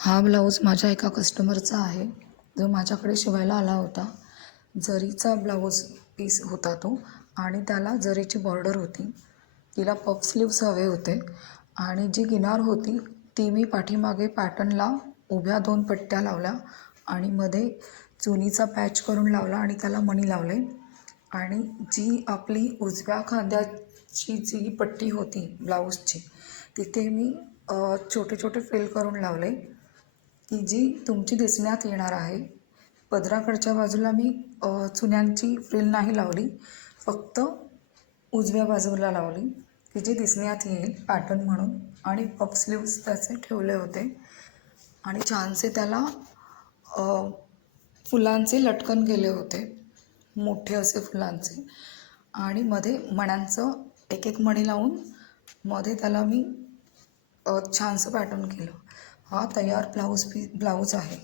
हा ब्लाऊज माझ्या एका कस्टमरचा आहे, जो माझ्याकडे शिवायला आला होता. जरीचा ब्लाऊज पीस होता तो आणि त्याला जरीची बॉर्डर होती. तिला पफ स्लीव्स हवे होते आणि जी किनार होती ती मी पाठीमागे पॅटर्नला उभ्या 2 पट्ट्या लावल्या आणि मध्ये चुनीचा पॅच करून लावला आणि त्याला मणी लावले. आणि जी आपली उजव्या खांद्याची जी पट्टी होती ब्लाऊजची, तिथे मी छोटे छोटे फ्रिल करून लावले की जी तुमची दिसण्यात येणार आहे. पदराकडच्या बाजूला मी चुन्यांची फ्रिल नाही लावली, फक्त उजव्या बाजूला लावली की जी दिसण्यात येईल पॅटर्न म्हणून. आणि पफ स्लीव्स त्याचे ठेवले होते आणि छानसे त्याला फुलांचे लटकन केले होते, मोठे असे फुलांचे. आणि मध्ये मण्यांचं एक एक मणी लावून मध्ये त्याला मी छानसं पॅटर्न केलं. हा तयार ब्लाऊज आहे.